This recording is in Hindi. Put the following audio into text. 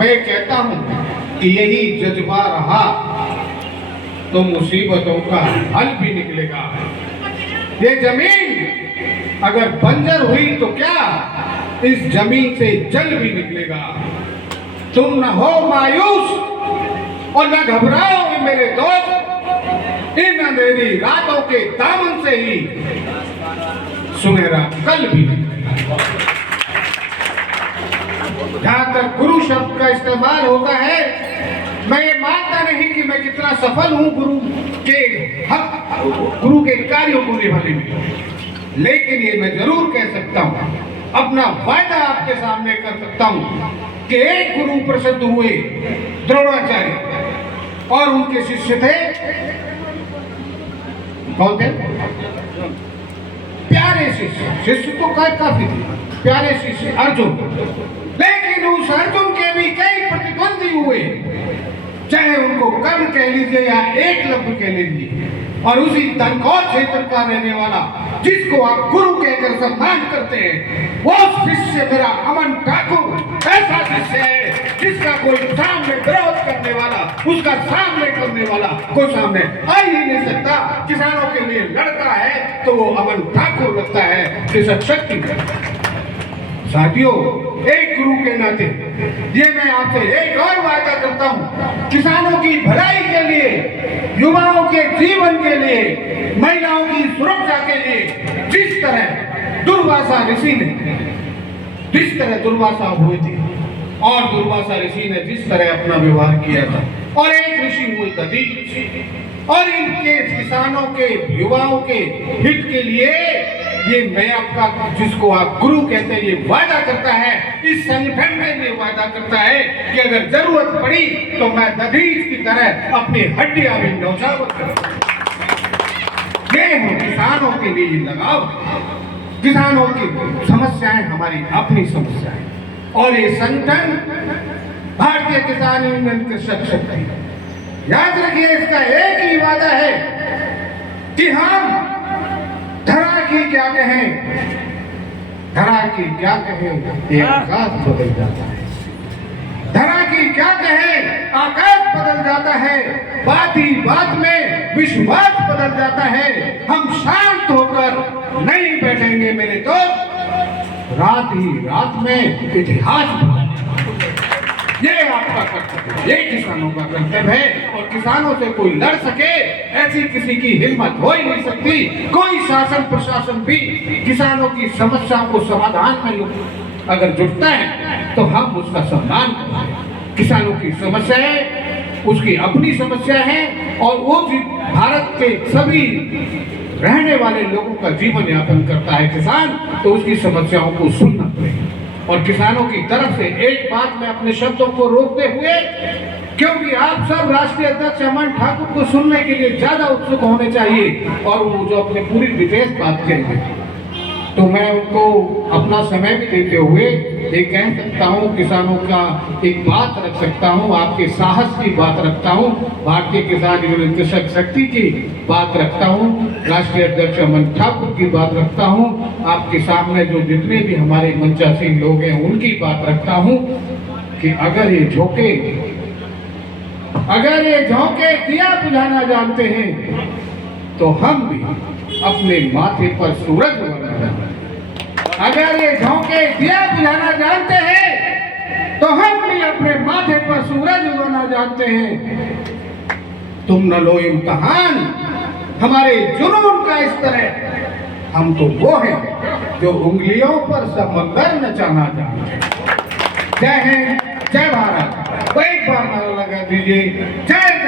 मैं कहता हूं कि यही जज्बा रहा तो मुसीबतों का हल भी निकलेगा। ये जमीन अगर बंजर हुई तो क्या, इस जमीन से जल भी निकलेगा। तुम न हो मायूस और न घबराओ मेरे दोस्त, इन अंधेरी रातों के दामन से ही सुनहरा कल भी निकलेगा। जहां तक गुरु शब्द का इस्तेमाल होता है, मैं ये मानता नहीं कि मैं कितना सफल हूं गुरु के हक, गुरु के कार्यों को निभाने में, लेकिन ये मैं जरूर कह सकता हूं, अपना वायदा आपके सामने कर सकता हूं कि एक गुरु प्रसिद्ध हुए द्रोणाचार्य और उनके शिष्य थे, कौन थे? प्यारे शिष्य। शिष्य तो काफी थे, प्यारे शिष्य अर्जुन। लेकिन उस अर्जुन के भी कई प्रतिद्वंदी हुए, चाहे उनको कर्ण कह लीजिए या एकलव्य कह लीजिए। और उसी तनकौर क्षेत्र का रहने वाला, जिसको आप गुरु कहकर सम्मान करते हैं, वो शिष्य मेरा अमन ठाकुर ऐसा शिष्य है जिसका कोई सामने विरोध करने वाला, उसका सामने करने वाला कोई सामने आ ही नहीं सकता। किसानों के लिए लड़ता है तो वो अमन ठाकुर लगता है, किसान शक्ति। साथियों, एक गुरु के नाते ये मैं आपसे एक और वादा करता हूँ, किसानों की भलाई के लिए, युवाओं के जीवन के लिए, महिलाओं की सुरक्षा के लिए, जिस तरह दुर्वासा ऋषि ने, जिस तरह दुर्वासा हुए थे और दुर्वासा ऋषि ने जिस तरह अपना व्यवहार किया था, और एक ऋषि हुए दधीच, और इनके किसानों के, युवाओं के हित के लिए ये मैं आपका, जिसको आप गुरु कहते हैं, ये वादा करता है, इस संगठन में ये वादा करता है कि अगर जरूरत पड़ी तो मैं दधीच की तरह अपनी हड्डियां भी न्यौछावर करूंगा। ये हम किसानों के लिए लगाव, किसानों की समस्याएं हमारी अपनी समस्याएं, और ये संगठन भारतीय किसान यूनियन कृषक शक्ति, याद रखिए इसका एक ही वादा है कि हम धरा की क्या कहें, धरा की क्या कहें, ये आकाश बदल जाता है। धरा की क्या कहें, आकाश बदल जाता है, बात ही बात में विश्वास बदल जाता है। हम शांत होकर नहीं बैठेंगे मेरे दोस्त, रात ही रात में इतिहास बदल, ये आपका कर्तव्य, ये किसानों का कर्तव्य है। और किसानों से कोई लड़ सके ऐसी किसी की हिम्मत हो ही नहीं सकती। कोई शासन प्रशासन भी किसानों की समस्याओं को समाधान में अगर जुटता है तो हम उसका सम्मान करें। किसानों की समस्या है, उसकी अपनी समस्या है, और वो भारत के सभी रहने वाले लोगों का जीवन यापन करता है किसान, तो उसकी समस्याओं को सुनना पड़ेगा। और किसानों की तरफ से एक बात मैं अपने शब्दों को रोकते हुए, क्योंकि आप सब राष्ट्रीय अध्यक्ष अमन ठाकुर को सुनने के लिए ज्यादा उत्सुक होने चाहिए, और वो जो अपने पूरी डिटेल्स बात करेंगे, तो मैं उनको अपना समय भी देते हुए ये कह सकता हूँ, किसानों का एक बात रख सकता हूँ, आपके साहस की बात रखता हूँ, भारतीय किसान यूनियन कृषक शक्ति की बात रखता हूँ, राष्ट्रीय अध्यक्ष अमन ठाकुर की बात रखता हूँ, आपके सामने जो जितने भी हमारे मंचासीन लोग हैं उनकी बात रखता हूँ कि अगर ये झोंके दिया बुझाना जानते हैं तो हम भी अपने माथे पर सूरज बना है। अगर ये झोंके दिया बुझाना जानते हैं तो हम भी अपने माथे पर सूरज उगाना जानते हैं। तुम न लो इम्तिहान हमारे जुनून का इस तरह, हम तो वो हैं जो उंगलियों पर समंदर नचाना जानते हैं। जय हिंद, जय भारत। एक बार नारा लगा दीजिए, जय